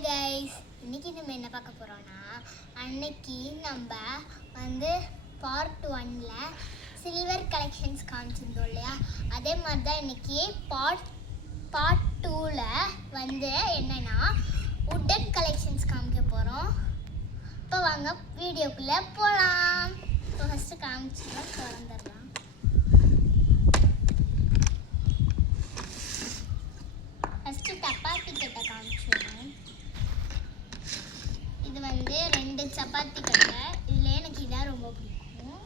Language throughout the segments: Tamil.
ஹாய் கைஸ், இன்னைக்கு நம்ம என்ன பார்க்க போகிறோன்னா, அன்னைக்கு நம்ம பார்ட் 1ல் சில்வர் கலெக்ஷன்ஸ் காமிச்சிருந்தோம் இல்லையா, அதே மாதிரி தான் இன்னைக்கு பார்ட் 2ல் என்னென்னா உட்டன் கலெக்ஷன்ஸ் காமிக்க போகிறோம். இப்போ வாங்க வீடியோக்குள்ளே போகலாம். இப்போ ஃபஸ்ட்டு காமிச்சிடலாம், திறந்துடலாம். ஃபஸ்ட்டு சப்பாத்தி கட்டை காமிச்சிடுறேன். இது 2 சப்பாத்தி கட்டை. இதில் எனக்கு இதான் ரொம்ப பிடிக்கும்.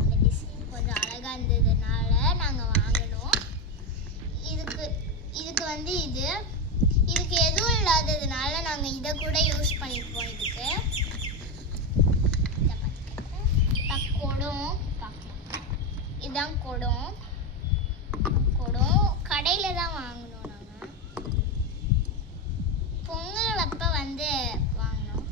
இந்த டிசைன் கொஞ்சம் அழகாக இருந்ததுனால நாங்கள் வாங்கினோம். இதுக்கு இதுக்கு எதுவும் இல்லாததுனால நாங்கள் இதை கூட யூஸ் பண்ணிக்குவோம். இதுக்கு குடம் பார்க்கலாம். இதுதான் குடம் கடையில் தான் வாங்கணும். பொங்கல் அப்போ வாங்கினோம்.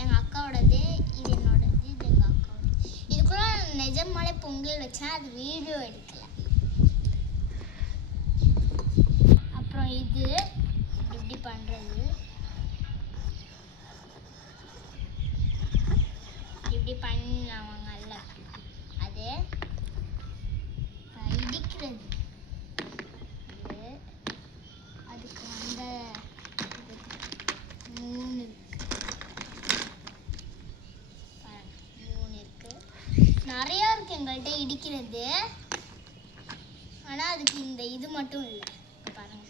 எங்கள் அக்காவோடது, இது என்னோடது, இது எங்கள் அக்காவோடது. இதுக்குள்ள நிஜமாலே பொங்கல் வச்சேன், அது வீடியோ எடுக்கல. அப்புறம் இது இப்படி பண்ணுறது, இப்படி பண்ணலாமாங்கல்ல, அது இடிக்கிறது. அதுக்கு 3 இருக்கு. நிறையா இருக்கு எங்கள்கிட்ட இடிக்கிறது. ஆனால் அதுக்கு இந்த இது மட்டும் இல்லை. பாருங்க,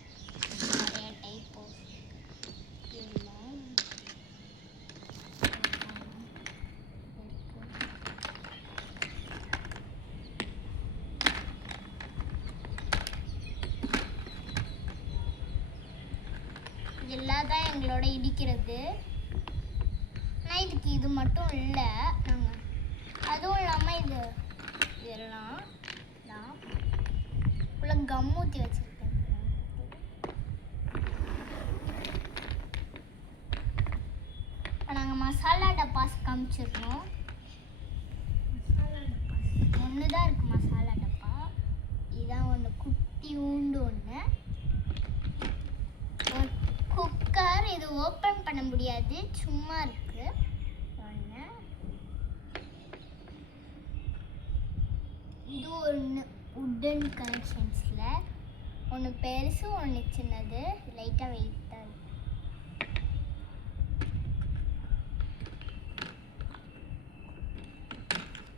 நிறைய டைப் இதெல்லாம் தான் எங்களோட இடிக்கிறது. ஆனால் இதுக்கு இது மட்டும் இல்லை. நாங்கள் அதுவும் இல்லாமல் இதெல்லாம் உள்ள கம்மூத்தி வச்சுருக்கேன். இப்போ நாங்கள் மசாலா டப்பாஸ் காமிச்சிருக்கோம். மசாலா டப்பாஸ் ஒன்று தான் இருக்குது. மசாலா டப்பா இதான் ஒன்று, குட்டி உண்டு ஒன்று. குக்கர், இது ஓப்பன் பண்ண முடியாது, சும்மா இருக்கு ஒன்று. இது ஒன்று உட்டன் கலெக்ஷன்ஸில் ஒன்று பெருசு, ஒன்று சின்னது, லைட்டாக வெயிட்டாக இருக்கு.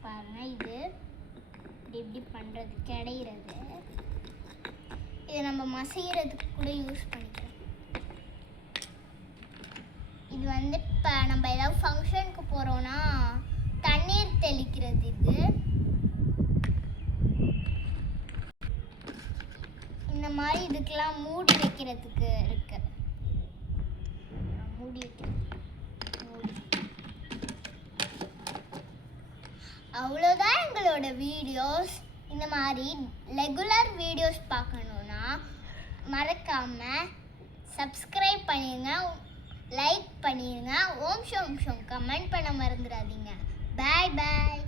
பாருங்க, இது இப்படி பண்ணுறது, கிடையிறது. இது நம்ம மசைகிறதுக்கு கூட யூஸ் பண்ணிக்கலாம். இது இப்போ நம்ம ஏதாவது ஃபங்க்ஷனுக்கு போகிறோன்னா தண்ணீர் தெளிக்கிறது. இது இந்த மாதிரி இதுக்கெல்லாம் மூடி வைக்கிறதுக்கு இருக்கு. மூடி வைக்கிறது. அவ்வளோதான் எங்களோட வீடியோஸ். இந்த மாதிரி ரெகுலர் வீடியோஸ் பார்க்கணுன்னா மறக்காமல் சப்ஸ்கிரைப் பண்ணிடுங்க, லைக் பண்ணிடுங்க, ஓம் ஷோம் கமெண்ட் பண்ண மறந்துடாதீங்க. பாய் பாய்.